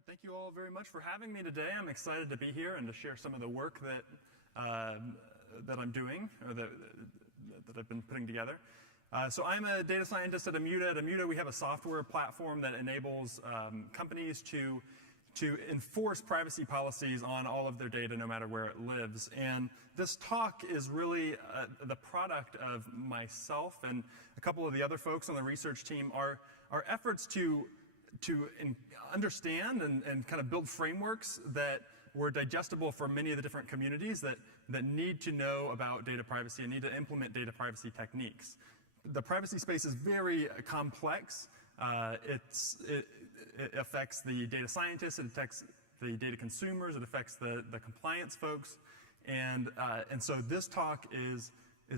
right, thank you all very much for having me today. I'm excited to be here and to share some of the work that I'm doing, or that I've been putting together. So I'm a data scientist at IMMUTA. At IMMUTA, we have a software platform that enables companies to enforce privacy policies on all of their data, no matter where it lives. And this talk is really the product of myself and a couple of the other folks on the research team. Our efforts to understand and kind of build frameworks that were digestible for many of the different communities that need to know about data privacy and need to implement data privacy techniques. The privacy space is very complex. It affects the data scientists, it affects the data consumers, it affects the compliance folks. And so this talk is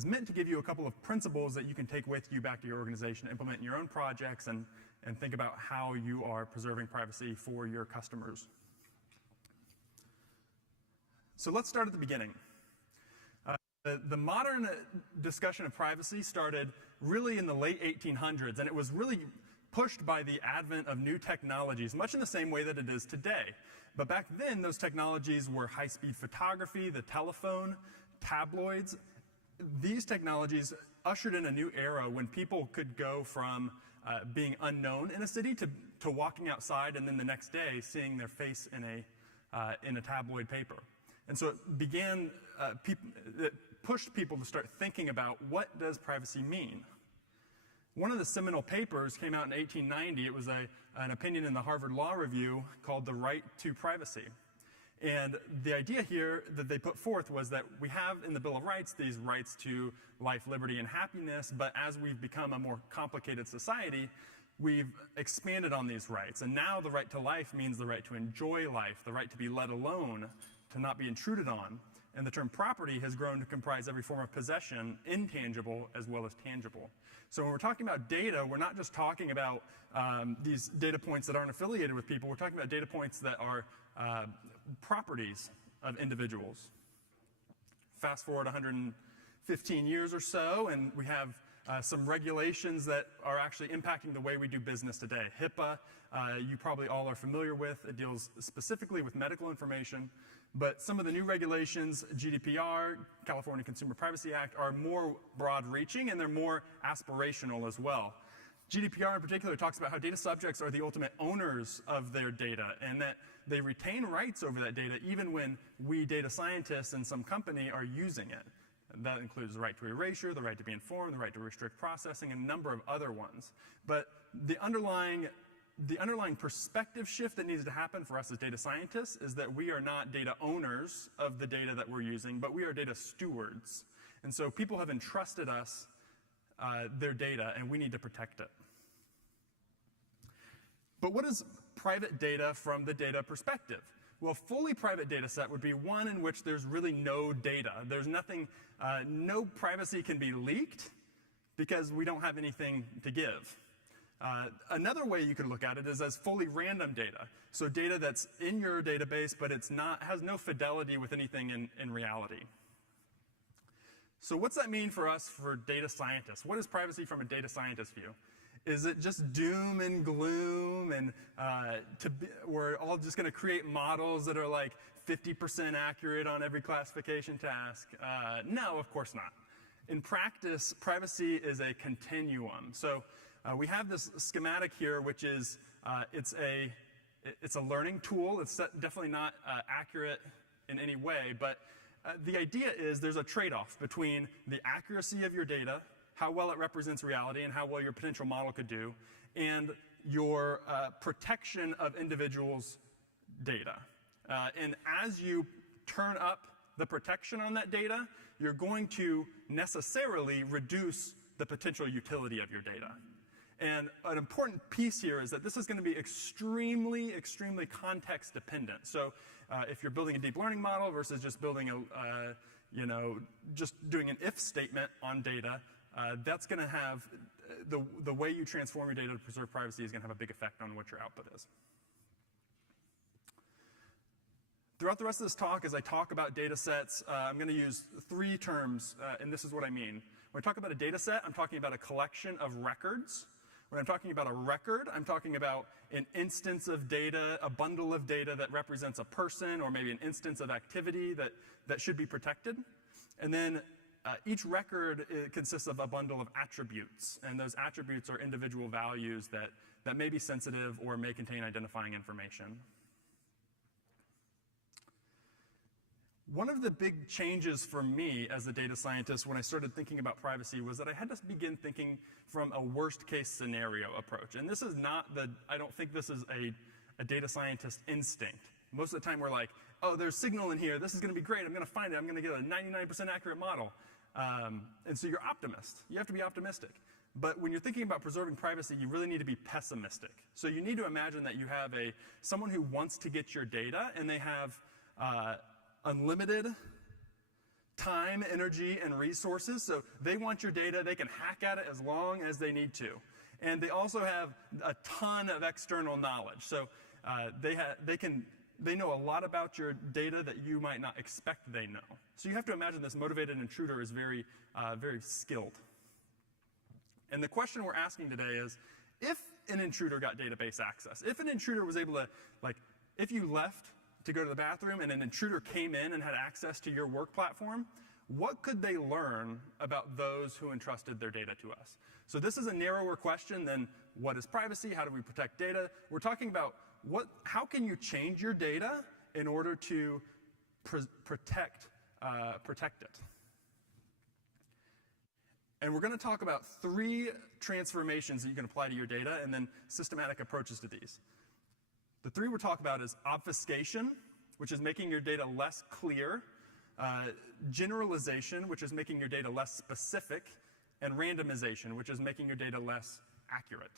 meant to give you a couple of principles that you can take with you back to your organization, implement in your own projects, and think about how you are preserving privacy for your customers. So let's start at the beginning. The modern discussion of privacy started really in the late 1800s, and it was really pushed by the advent of new technologies, much in the same way that it is today. But back then, those technologies were high-speed photography, the telephone, tabloids. These technologies ushered in a new era when people could go from being unknown in a city to walking outside and then the next day seeing their face in a tabloid paper. And so it began, it pushed people to start thinking about, what does privacy mean? One of the seminal papers came out in 1890. It was an opinion in the Harvard Law Review called The Right to Privacy. And the idea here that they put forth was that we have in the Bill of Rights these rights to life, liberty, and happiness, but as we've become a more complicated society, we've expanded on these rights. And now the right to life means the right to enjoy life, the right to be let alone, to not be intruded on. And the term property has grown to comprise every form of possession, intangible as well as tangible. So when we're talking about data, we're not just talking about these data points that aren't affiliated with people. We're talking about data points that are properties of individuals. Fast forward 115 years or so, and we have some regulations that are actually impacting the way we do business today. HIPAA, you probably all are familiar with. It deals specifically with medical information. But some of the new regulations, GDPR, California Consumer Privacy Act, are more broad-reaching and they're more aspirational as well. GDPR in particular talks about how data subjects are the ultimate owners of their data and that they retain rights over that data even when we data scientists in some company are using it. And that includes the right to erasure, the right to be informed, the right to restrict processing, and a number of other ones. But the underlying perspective shift that needs to happen for us as data scientists is that we are not data owners of the data that we're using, but we are data stewards. And so people have entrusted us their data, and we need to protect it. But what is private data from the data perspective? Well, a fully private data set would be one in which there's really no data. There's nothing, no privacy can be leaked because we don't have anything to give. Another way you could look at it is as fully random data. So data that's in your database, but has no fidelity with anything in reality. So what's that mean for us, for data scientists? What is privacy from a data scientist view? Is it just doom and gloom and we're all just going to create models that are like 50% accurate on every classification task? No, of course not. In practice, privacy is a continuum. So we have this schematic here, which is it's a learning tool. It's definitely not accurate in any way, but the idea is there's a trade-off between the accuracy of your data, how well it represents reality, and how well your potential model could do, and your protection of individuals' data. And as you turn up the protection on that data, you're going to necessarily reduce the potential utility of your data. And an important piece here is that this is going to be extremely, extremely context dependent. So if you're building a deep learning model versus just building just doing an if statement on data, that's going to have, the way you transform your data to preserve privacy is going to have a big effect on what your output is. Throughout the rest of this talk, as I talk about data sets, I'm going to use three terms, and this is what I mean. When I talk about a data set, I'm talking about a collection of records. When I'm talking about a record, I'm talking about an instance of data, a bundle of data that represents a person, or maybe an instance of activity that should be protected. And then each record consists of a bundle of attributes, and those attributes are individual values that may be sensitive or may contain identifying information. One of the big changes for me as a data scientist when I started thinking about privacy was that I had to begin thinking from a worst case scenario approach. And this is not I don't think this is a data scientist instinct. Most of the time we're like, oh, there's signal in here, this is gonna be great, I'm gonna find it, I'm gonna get a 99% accurate model. And so you're optimist, you have to be optimistic. But when you're thinking about preserving privacy, you really need to be pessimistic. So you need to imagine that you have someone who wants to get your data, and they have unlimited time, energy, and resources. So they want your data, they can hack at it as long as they need to. And they also have a ton of external knowledge. So they know a lot about your data that you might not expect they know. So you have to imagine this motivated intruder is very, very skilled. And the question we're asking today is, if an intruder got database access, if an intruder was able to, if you left to go to the bathroom and an intruder came in and had access to your work platform, what could they learn about those who entrusted their data to us? So this is a narrower question than what is privacy, how do we protect data? We're talking about how can you change your data in order to protect it? And we're going to talk about 3 transformations that you can apply to your data and then systematic approaches to these. The 3 we'll talk about is obfuscation, which is making your data less clear, generalization, which is making your data less specific, and randomization, which is making your data less accurate.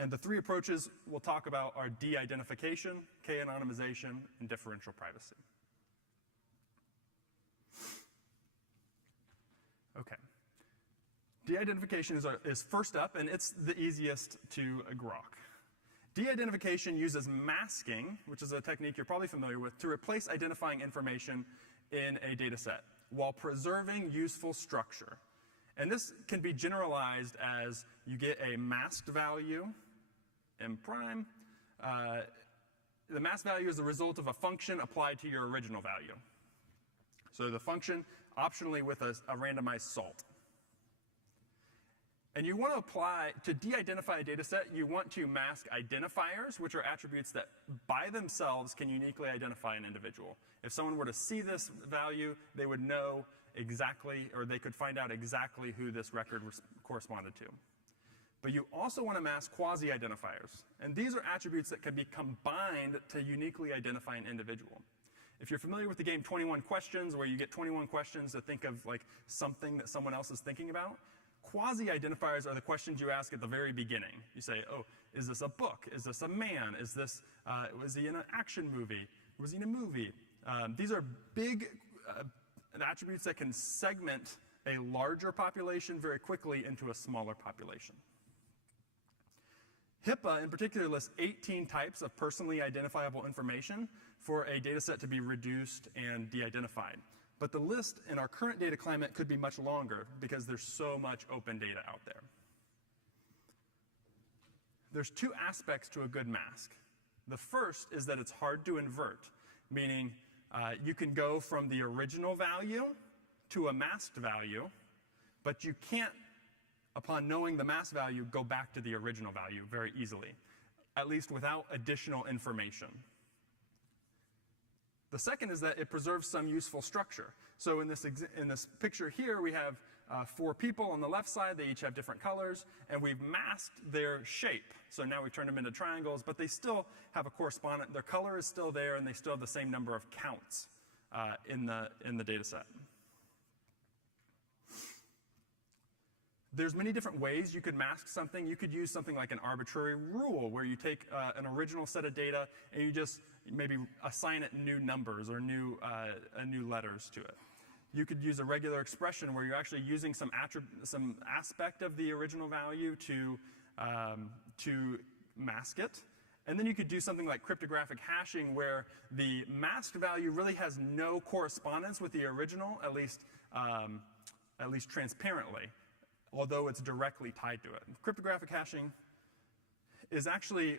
And the 3 approaches we'll talk about are de-identification, k-anonymization, and differential privacy. Okay. De-identification is first up, and it's the easiest to grok. De-identification uses masking, which is a technique you're probably familiar with, to replace identifying information in a data set while preserving useful structure. And this can be generalized as you get a masked value, M prime. The masked value is the result of a function applied to your original value. So the function optionally with a randomized salt. And you want to apply, to de-identify a data set, you want to mask identifiers, which are attributes that by themselves can uniquely identify an individual. If someone were to see this value, they would know exactly, or they could find out exactly who this record corresponded to. But you also want to mask quasi-identifiers. And these are attributes that can be combined to uniquely identify an individual. If you're familiar with the game 21 Questions, where you get 21 questions to think of something that someone else is thinking about, quasi-identifiers are the questions you ask at the very beginning. You say, oh, is this a book? Is this a man? Is this, was he in an action movie? Was he in a movie? These are big attributes that can segment a larger population very quickly into a smaller population. HIPAA in particular lists 18 types of personally identifiable information for a data set to be reduced and de-identified. But the list in our current data climate could be much longer because there's so much open data out there. There's 2 aspects to a good mask. The first is that it's hard to invert, meaning you can go from the original value to a masked value, but you can't, upon knowing the masked value, go back to the original value very easily, at least without additional information. The second is that it preserves some useful structure. So in this picture here, we have 4 people on the left side. They each have different colors, and we've masked their shape. So now we've turned them into triangles, but they still have a correspondent. Their color is still there, and they still have the same number of counts in the data set. There's many different ways you could mask something. You could use something like an arbitrary rule, where you take an original set of data and you just maybe assign it new numbers or new letters to it. You could use a regular expression where you're actually using some aspect of the original value to mask it. And then you could do something like cryptographic hashing, where the masked value really has no correspondence with the original, at least transparently. although it's directly tied to it. Cryptographic hashing is actually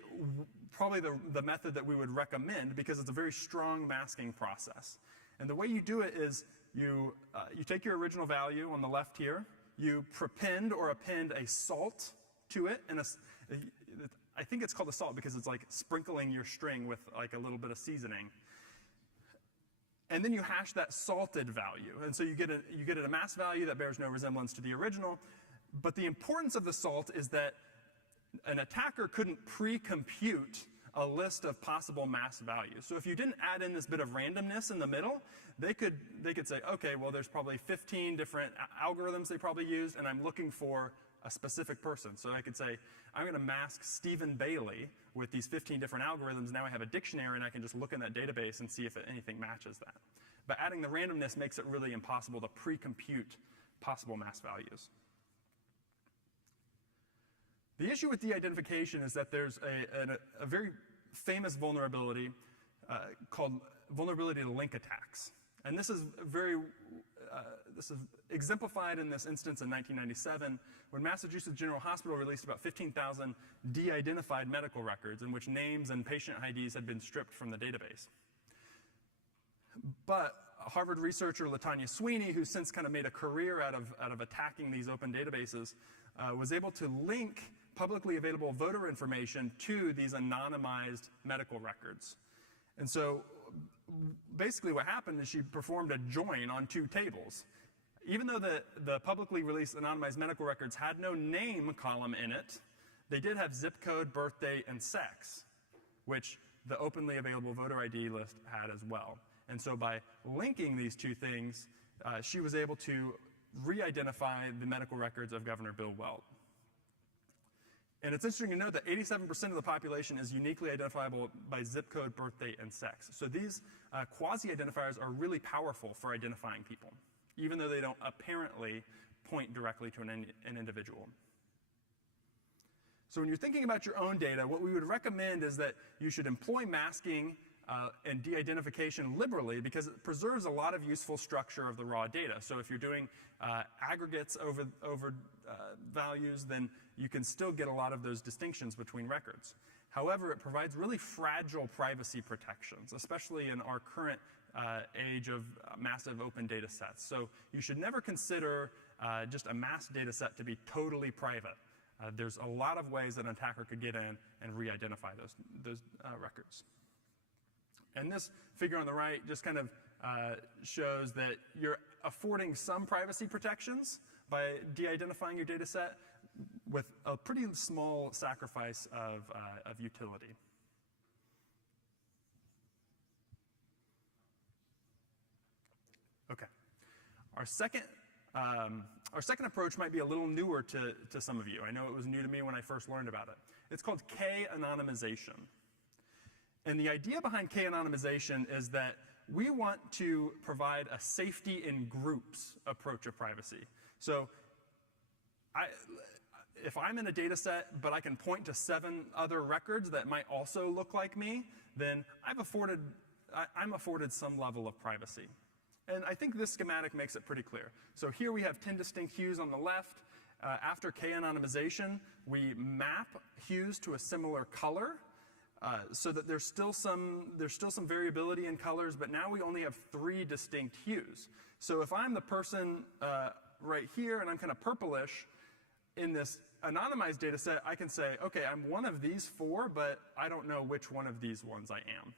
probably the method that we would recommend because it's a very strong masking process. And the way you do it is you take your original value on the left here, you prepend or append a salt to it, and I think it's called a salt because it's like sprinkling your string with like a little bit of seasoning. And then you hash that salted value. And so you get a mask value that bears no resemblance to the original. But the importance of the salt is that an attacker couldn't pre-compute a list of possible mask values. So if you didn't add in this bit of randomness in the middle, they could say, okay, well, there's probably 15 different algorithms they probably used, and I'm looking for a specific person. So I could say, I'm going to mask Stephen Bailey with these 15 different algorithms. Now I have a dictionary, and I can just look in that database and see if anything matches that. But adding the randomness makes it really impossible to pre-compute possible mask values. The issue with de-identification is that there's a very famous vulnerability called vulnerability to link attacks. And this is exemplified in this instance in 1997 when Massachusetts General Hospital released about 15,000 de-identified medical records in which names and patient IDs had been stripped from the database. But Harvard researcher LaTanya Sweeney, who's since kind of made a career out of attacking these open databases, was able to link publicly available voter information to these anonymized medical records. And so basically what happened is she performed a join on two tables. Even though the publicly released anonymized medical records had no name column in it, they did have zip code, birth date, and sex, which the openly available voter ID list had as well. And so by linking these two things, she was able to re-identify the medical records of Governor Bill Weld. And it's interesting to note that 87% of the population is uniquely identifiable by zip code, birth date, and sex. So these quasi-identifiers are really powerful for identifying people, even though they don't apparently point directly to an individual. So when you're thinking about your own data, what we would recommend is that you should employ masking and de-identification liberally because it preserves a lot of useful structure of the raw data. So if you're doing aggregates over values, then you can still get a lot of those distinctions between records. However, it provides really fragile privacy protections, especially in our current age of massive open data sets. So you should never consider just a masked data set to be totally private. There's a lot of ways that an attacker could get in and re-identify those records. And this figure on the right just kind of shows that you're affording some privacy protections by de-identifying your data set with a pretty small sacrifice of utility. Okay. Our second approach might be a little newer to some of you. I know it was new to me when I first learned about it. It's called k-anonymization. And the idea behind k-anonymization is that we want to provide a safety in groups approach of privacy. So if I'm in a data set, but I can point to 7 other records that might also look like me, then I'm afforded some level of privacy. And I think this schematic makes it pretty clear. So here we have 10 distinct hues on the left. After k-anonymization, we map hues to a similar color. So that there's still some variability in colors, but now we only have 3 distinct hues. So if I'm the person right here and I'm kind of purplish in this anonymized data set, I can say, okay, I'm one of these 4, but I don't know which one of these ones I am.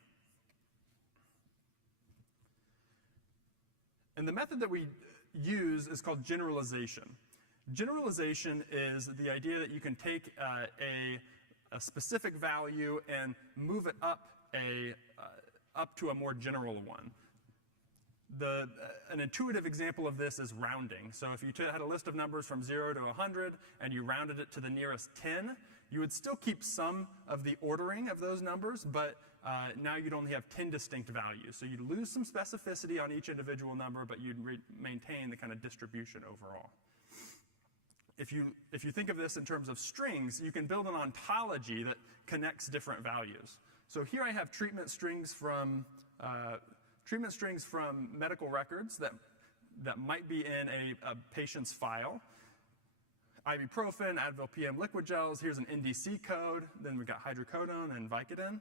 And the method that we use is called generalization. Generalization is the idea that you can take a specific value and move it up to a more general one. An intuitive example of this is rounding. So if you had a list of numbers from 0 to 100 and you rounded it to the nearest 10, you would still keep some of the ordering of those numbers, but now you'd only have 10 distinct values. So you'd lose some specificity on each individual number, but you'd maintain the kind of distribution overall. If you think of this in terms of strings, you can build an ontology that connects different values. So here I have treatment strings from medical records that might be in a patient's file. ibuprofen, Advil PM liquid gels. Here's an NDC code. Then we've got hydrocodone and Vicodin.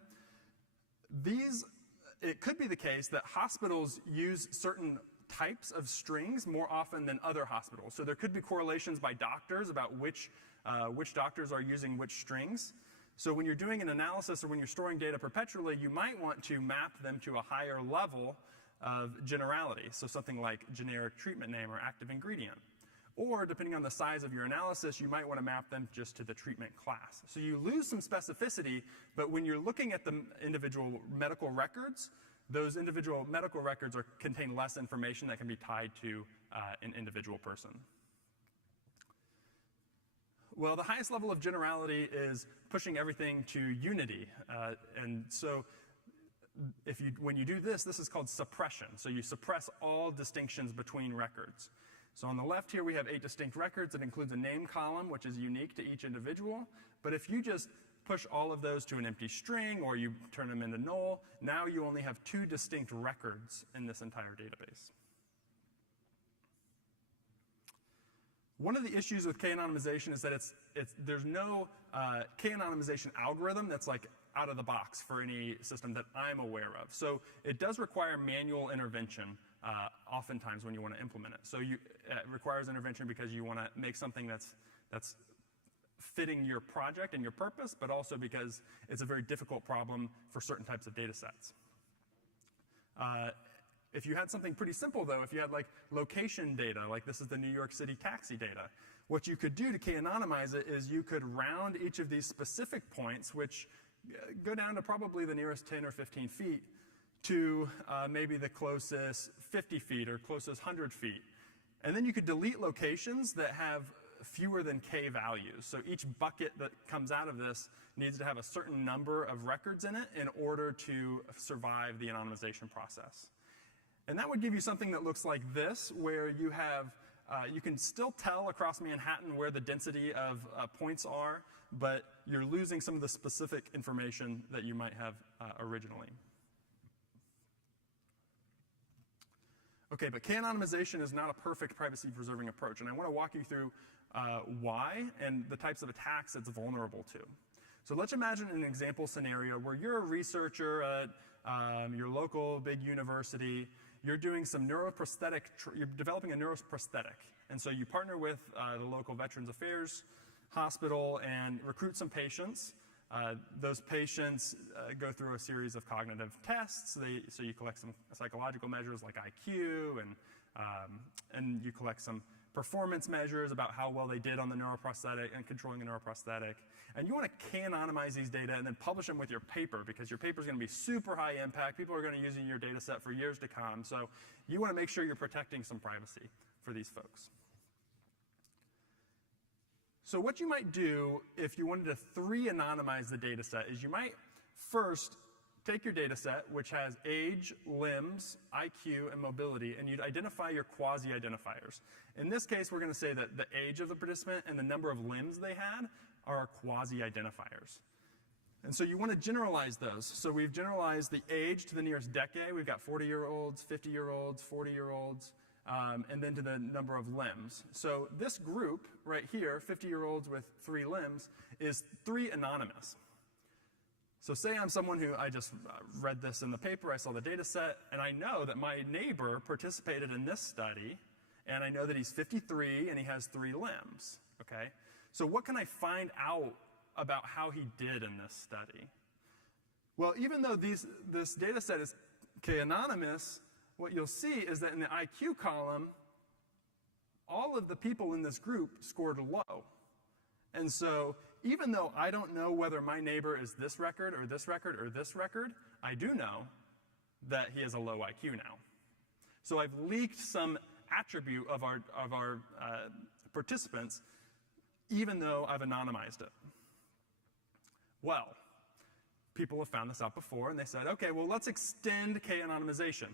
It could be the case that hospitals use certain types of strings more often than other hospitals. So there could be correlations by doctors about which doctors are using which strings. So when you're doing an analysis or when you're storing data perpetually, you might want to map them to a higher level of generality. So something like generic treatment name or active ingredient. Or depending on the size of your analysis, you might want to map them just to the treatment class. So you lose some specificity, but when you're looking at the individual medical records, those individual medical records contain less information that can be tied to an individual person. Well, the highest level of generality is pushing everything to unity. And so when you do this is called suppression. So you suppress all distinctions between records. So on the left here, we have 8 distinct records. It includes a name column, which is unique to each individual. But if you just push all of those to an empty string or you turn them into null, now you only have 2 distinct records in this entire database. One of the issues with k-anonymization is that there's no k-anonymization algorithm that's like out of the box for any system that I'm aware of. So it does require manual intervention oftentimes when you want to implement it. So it requires intervention because you want to make something that's fitting your project and your purpose, but also because it's a very difficult problem for certain types of data sets. If you had something pretty simple, though, if you had like location data, like this is the New York City taxi data, what you could do to k-anonymize it is you could round each of these specific points, which go down to probably the nearest 10 or 15 feet, to maybe the closest 50 feet or closest 100 feet. And then you could delete locations that have fewer than k values. So each bucket that comes out of this needs to have a certain number of records in it in order to survive the anonymization process. And that would give you something that looks like this, where you have, you can still tell across Manhattan where the density of points are, but you're losing some of the specific information that you might have originally. Okay, but k-anonymization is not a perfect privacy-preserving approach, and I want to walk you through why and the types of attacks it's vulnerable to. So let's imagine an example scenario where you're a researcher at your local big university. You're doing some neuroprosthetic, you're developing a neuroprosthetic. And so you partner with the local Veterans Affairs hospital and recruit some patients. Those patients go through a series of cognitive tests. So you collect some psychological measures like IQ, and you collect some performance measures about how well they did on the neuroprosthetic and controlling the neuroprosthetic. And you want to k-anonymize these data and then publish them with your paper, because your paper is going to be super high impact. People are going to use your data set for years to come. So you want to make sure you're protecting some privacy for these folks. So what you might do if you wanted to 3-anonymize the data set is you might first take your data set, which has age, limbs, IQ, and mobility, and you'd identify your quasi-identifiers. In this case, we're going to say that the age of the participant and the number of limbs they had are our quasi-identifiers. And so you want to generalize those. So we've generalized the age to the nearest decade. We've got 40-year-olds, 50-year-olds, 40-year-olds, and then to the number of limbs. So this group right here, 50-year-olds with 3 limbs, is 3 anonymous. So say I'm someone who, I just read this in the paper, I saw the data set, and I know that my neighbor participated in this study, and I know that he's 53 and he has 3 limbs, okay? So what can I find out about how he did in this study? Well, even though this data set is k-anonymous, what you'll see is that in the IQ column, all of the people in this group scored low. And so even though I don't know whether my neighbor is this record or this record or this record, I do know that he has a low IQ now. So I've leaked some attribute of our participants, even though I've anonymized it. Well, people have found this out before, and they said, okay, well, let's extend k-anonymization.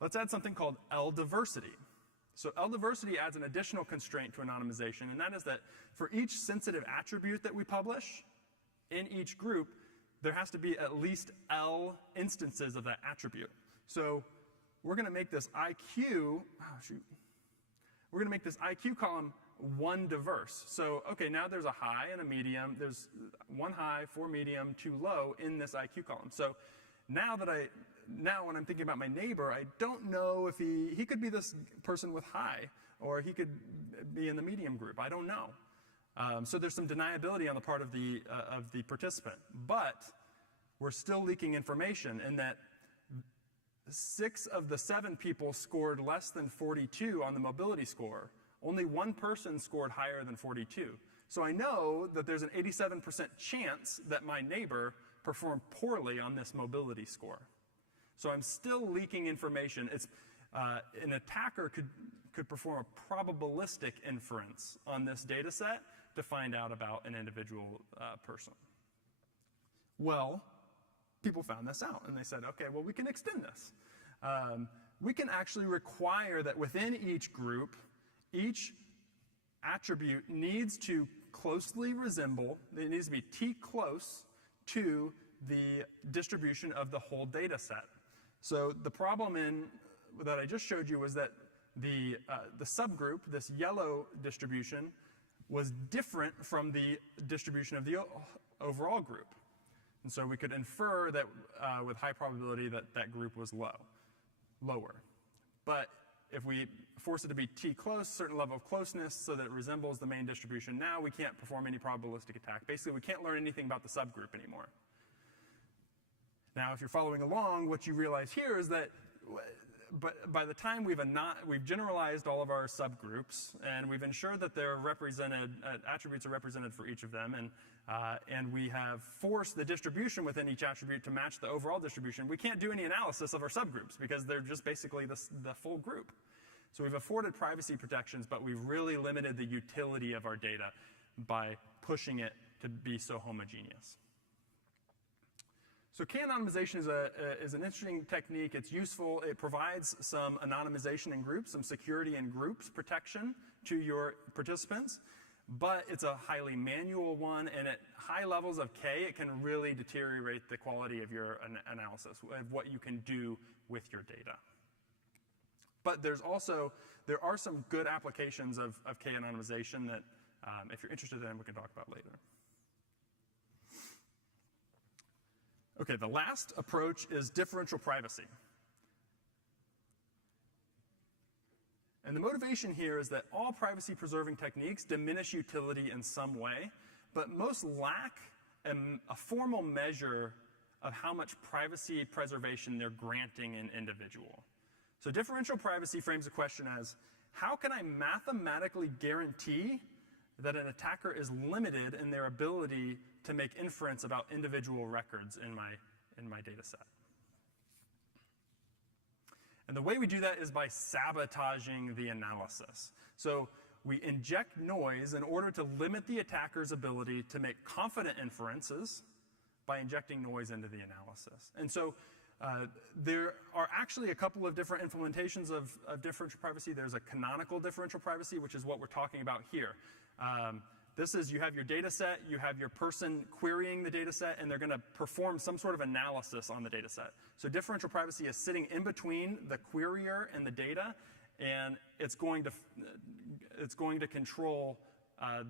Let's add something called L-diversity. So L-diversity adds an additional constraint to anonymization, and that is that for each sensitive attribute that we publish in each group, there has to be at least L instances of that attribute. So we're going to make this IQ, we're going to make this IQ column one diverse. So, okay, now there's a high and a medium. There's one high, 4 medium, 2 low in this IQ column. So now when I'm thinking about my neighbor, I don't know if he could be this person with high, or he could be in the medium group. I don't know. So there's some deniability on the part of the participant. But we're still leaking information in that 6 of the 7 people scored less than 42 on the mobility score. Only 1 person scored higher than 42. So I know that there's an 87% chance that my neighbor performed poorly on this mobility score. So I'm still leaking information. An attacker could perform a probabilistic inference on this data set to find out about an individual person. Well, people found this out, and they said, okay, well, we can extend this. We can actually require that within each group, each attribute needs to closely resemble, it needs to be t-close to the distribution of the whole data set. So the problem that I just showed you was that the subgroup, this yellow distribution, was different from the distribution of the overall group. And so we could infer that with high probability that group was lower. But if we force it to be t-close, certain level of closeness so that it resembles the main distribution, now we can't perform any probabilistic attack. Basically, we can't learn anything about the subgroup anymore. Now, if you're following along, what you realize here is that by the time we've generalized all of our subgroups, and we've ensured that they're represented, attributes are represented for each of them, and we have forced the distribution within each attribute to match the overall distribution, we can't do any analysis of our subgroups because they're just basically the full group. So we've afforded privacy protections, but we've really limited the utility of our data by pushing it to be so homogeneous. So k-anonymization is an interesting technique. It's useful. It provides some anonymization in groups, some security in groups protection to your participants. But it's a highly manual one, and at high levels of K, it can really deteriorate the quality of your analysis, of what you can do with your data. But there are some good applications of k-anonymization that, if you're interested in, we can talk about later. Okay, the last approach is differential privacy. And the motivation here is that all privacy-preserving techniques diminish utility in some way, but most lack a formal measure of how much privacy preservation they're granting an individual. So differential privacy frames the question as, how can I mathematically guarantee that an attacker is limited in their ability to make inference about individual records in my data set? And the way we do that is by sabotaging the analysis. So we inject noise in order to limit the attacker's ability to make confident inferences by injecting noise into the analysis. And so there are actually a couple of different implementations of differential privacy. There's a canonical differential privacy, which is what we're talking about here. This is, you have your data set, you have your person querying the data set, and they're going to perform some sort of analysis on the data set. So differential privacy is sitting in between the querier and the data, and it's going to control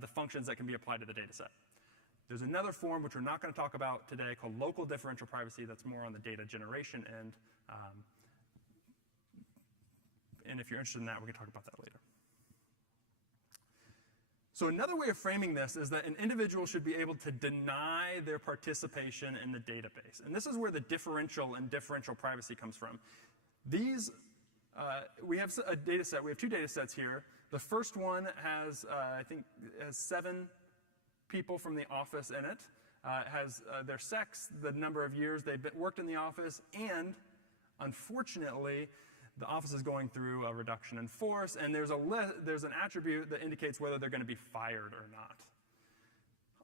the functions that can be applied to the data set. There's another form, which we're not going to talk about today, called local differential privacy that's more on the data generation end. And if you're interested in that, we can talk about that later. So another way of framing this is that an individual should be able to deny their participation in the database. And this is where the differential and differential privacy comes from. These, we have a data set. We have 2 data sets here. The first one has, I think, has 7 people from the office in it. It has their sex, the number of years they've worked in the office, and unfortunately, the office is going through a reduction in force, and there's an attribute that indicates whether they're going to be fired or not.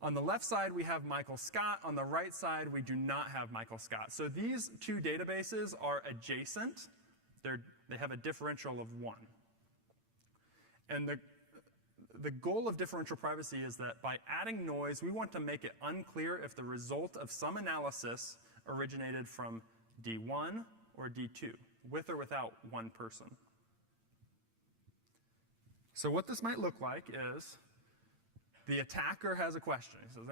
On the left side, we have Michael Scott. On the right side, we do not have Michael Scott. So these 2 databases are adjacent. They have a differential of 1. And the goal of differential privacy is that by adding noise, we want to make it unclear if the result of some analysis originated from D1 or D2, with or without one person. So what this might look like is the attacker has a question. He says,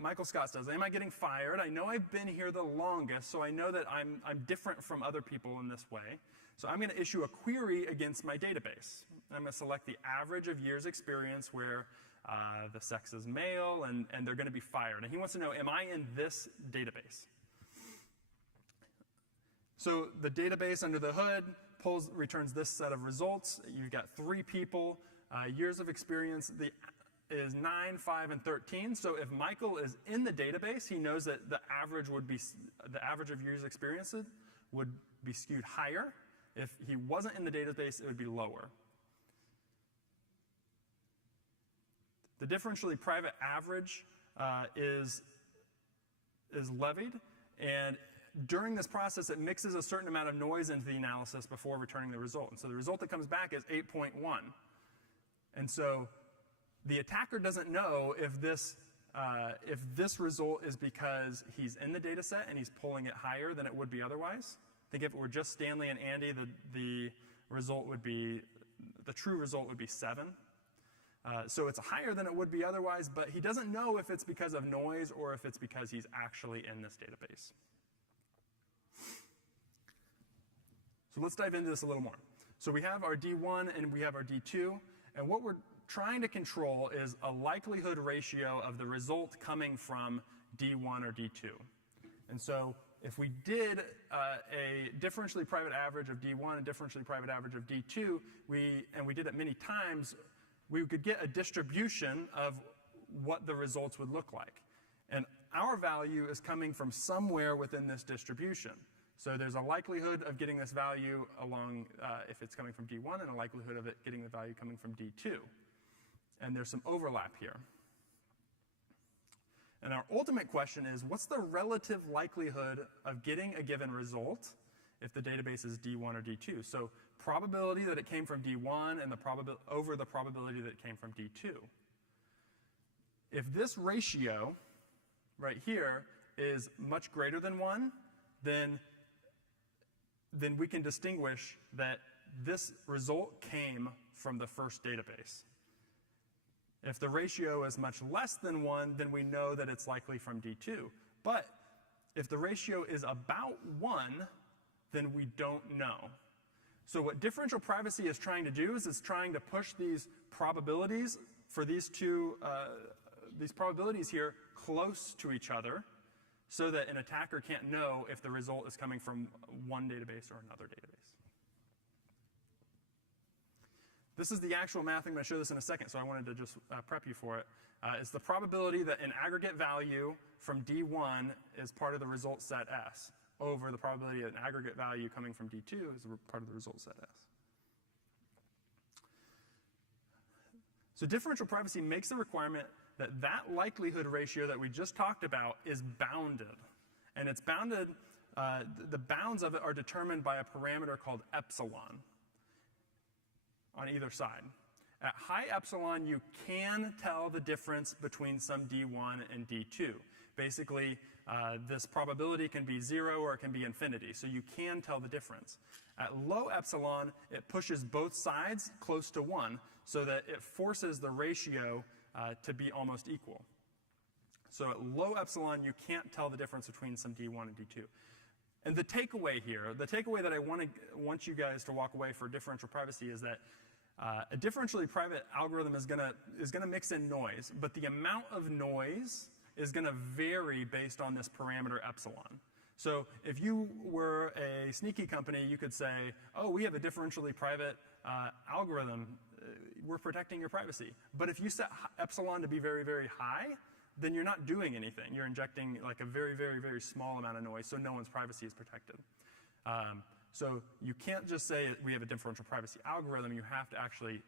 Michael Scott says, am I getting fired? I know I've been here the longest, so I know that I'm different from other people in this way. So I'm going to issue a query against my database. I'm going to select the average of years experience where the sex is male, and they're going to be fired. And he wants to know, am I in this database? So the database under the hood returns this set of results. You've got 3 people, years of experience is 9, 5, and 13. So if Michael is in the database, he knows that the average of years experience would be skewed higher. If he wasn't in the database, it would be lower. The differentially private average is levied, and during this process, it mixes a certain amount of noise into the analysis before returning the result. And so the result that comes back is 8.1. And so the attacker doesn't know if this result is because he's in the data set and he's pulling it higher than it would be otherwise. I think if it were just Stanley and Andy, the true result would be 7. So it's higher than it would be otherwise, but he doesn't know if it's because of noise or if it's because he's actually in this database. So let's dive into this a little more. So we have our D1 and we have our D2, and what we're trying to control is a likelihood ratio of the result coming from D1 or D2. And so if we did a differentially private average of D1 and differentially private average of D2, and we did it many times, we could get a distribution of what the results would look like. And our value is coming from somewhere within this distribution. So there's a likelihood of getting this value along if it's coming from D1 and a likelihood of it getting the value coming from D2. And there's some overlap here. And our ultimate question is, what's the relative likelihood of getting a given result if the database is D1 or D2? So probability that it came from D1 and over the probability that it came from D2. If this ratio right here is much greater than 1, then we can distinguish that this result came from the first database. If the ratio is much less than 1, then we know that it's likely from D2. But if the ratio is about 1, then we don't know. So what differential privacy is trying to do is it's trying to push these probabilities for these probabilities here close to each other so that an attacker can't know if the result is coming from one database or another database. This is the actual math. I'm going to show this in a second, so I wanted to just prep you for it. It's the probability that an aggregate value from D1 is part of the result set S over the probability that an aggregate value coming from D2 is part of the result set S. So differential privacy makes the requirement that that likelihood ratio that we just talked about is bounded. And it's bounded, the bounds of it are determined by a parameter called epsilon on either side. At high epsilon, you can tell the difference between some D1 and D2. Basically, this probability can be 0 or it can be infinity, so you can tell the difference. At low epsilon, it pushes both sides close to 1, so that it forces the ratio to be almost equal. So at low epsilon, you can't tell the difference between some D1 and D2. And the takeaway here, the takeaway that I want you guys to walk away for differential privacy is that a differentially private algorithm is gonna mix in noise, but the amount of noise is gonna vary based on this parameter epsilon. So if you were a sneaky company, you could say, oh, we have a differentially private algorithm. We're protecting your privacy. But if you set epsilon to be very, very high, then you're not doing anything. You're injecting like a very, very, very small amount of noise, so no one's privacy is protected. So you can't just say we have a differential privacy algorithm. You have to actually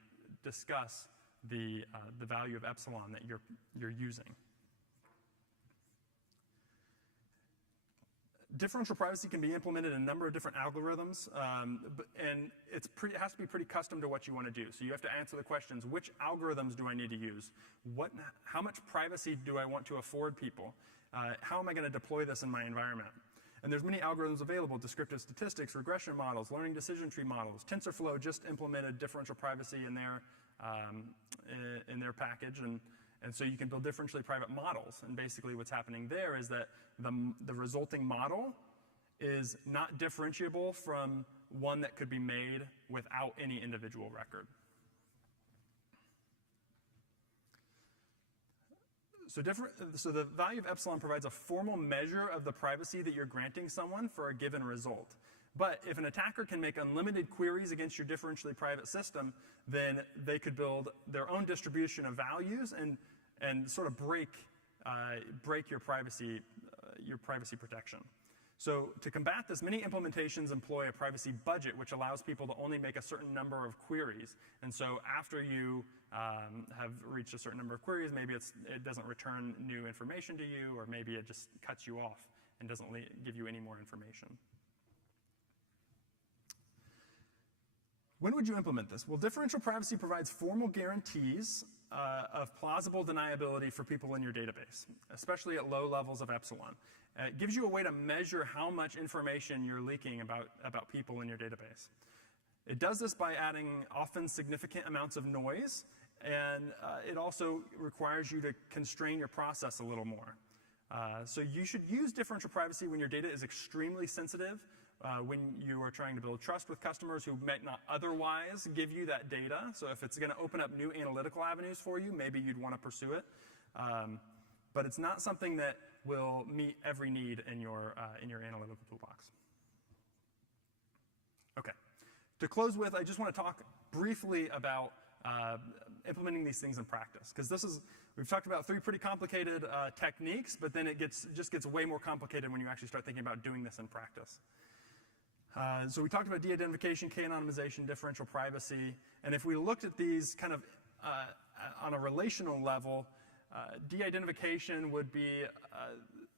discuss the value of epsilon that you're using. Differential privacy can be implemented in a number of different algorithms, and it has to be pretty custom to what you want to do. So you have to answer the questions, which algorithms do I need to use? How much privacy do I want to afford people? How am I going to deploy this in my environment? And there's many algorithms available: descriptive statistics, regression models, learning decision tree models. TensorFlow just implemented differential privacy in their in their package. And so you can build differentially private models. And basically what's happening there is that the resulting model is not differentiable from one that could be made without any individual record. So the value of epsilon provides a formal measure of the privacy that you're granting someone for a given result. But if an attacker can make unlimited queries against your differentially private system, then they could build their own distribution of values and sort of break your privacy protection. So to combat this, many implementations employ a privacy budget, which allows people to only make a certain number of queries. And so after you have reached a certain number of queries, maybe it doesn't return new information to you, or maybe it just cuts you off and doesn't give you any more information. When would you implement this? Well, differential privacy provides formal guarantees of plausible deniability for people in your database, especially at low levels of epsilon. It gives you a way to measure how much information you're leaking about people in your database. It does this by adding often significant amounts of noise, and it also requires you to constrain your process a little more. So you should use differential privacy when your data is extremely sensitive, when you are trying to build trust with customers who might not otherwise give you that data. So if it's going to open up new analytical avenues for you, maybe you'd want to pursue it. But it's not something that will meet every need in your analytical toolbox. Okay. To close with, I just want to talk briefly about implementing these things in practice, because we've talked about 3 pretty complicated techniques, but then it just gets way more complicated when you actually start thinking about doing this in practice. So we talked about de-identification, k-anonymization, differential privacy, and if we looked at these kind of on a relational level, de-identification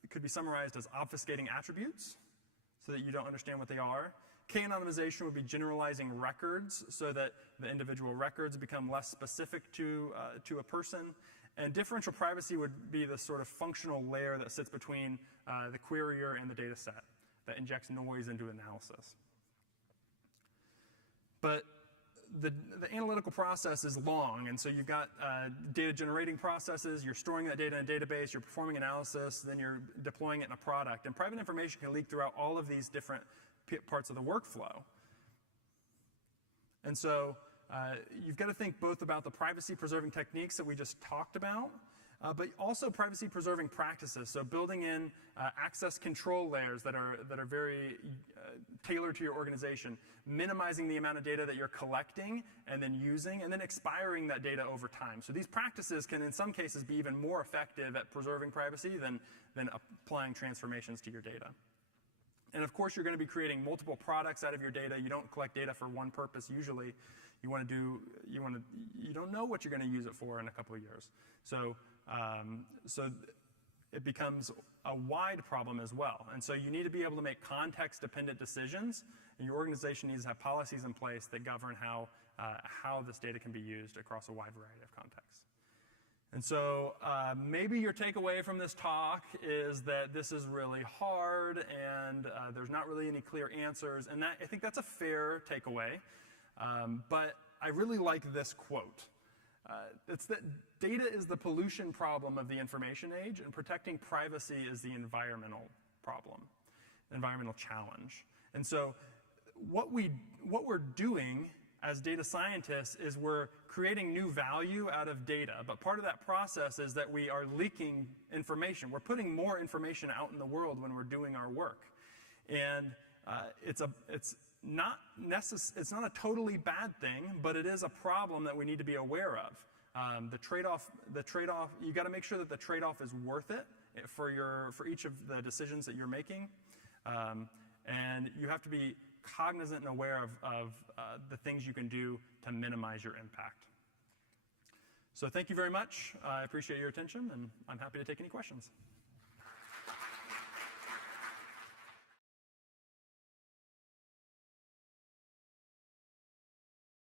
could be summarized as obfuscating attributes so that you don't understand what they are. K-anonymization would be generalizing records so that the individual records become less specific to a person. And differential privacy would be the sort of functional layer that sits between the querier and the data set that injects noise into analysis. But the analytical process is long, and so you've got data generating processes, you're storing that data in a database, you're performing analysis, then you're deploying it in a product. And private information can leak throughout all of these different parts of the workflow. And so you've got to think both about the privacy-preserving techniques that we just talked about, but also privacy-preserving practices. So building in access control layers that are very tailored to your organization, minimizing the amount of data that you're collecting and then using, and then expiring that data over time. So these practices can, in some cases, be even more effective at preserving privacy than applying transformations to your data. And of course, you're going to be creating multiple products out of your data. You don't collect data for one purpose usually. You don't know what you're going to use it for in a couple of years. So it becomes a wide problem as well. And so you need to be able to make context-dependent decisions, and your organization needs to have policies in place that govern how this data can be used across a wide variety of contexts. And so maybe your takeaway from this talk is that this is really hard and there's not really any clear answers, and I think that's a fair takeaway. But I really like this quote. It's that data is the pollution problem of the information age, and protecting privacy is the environmental problem, environmental challenge. And so what we're doing as data scientists is we're creating new value out of data, but part of that process is that we are leaking information. We're putting more information out in the world when we're doing our work. And it's not a totally bad thing, but it is a problem that we need to be aware of. The trade-off, you got to make sure that the trade-off is worth it for each of the decisions that you're making. And you have to be cognizant and aware of the things you can do to minimize your impact. So thank you very much. I appreciate your attention, and I'm happy to take any questions.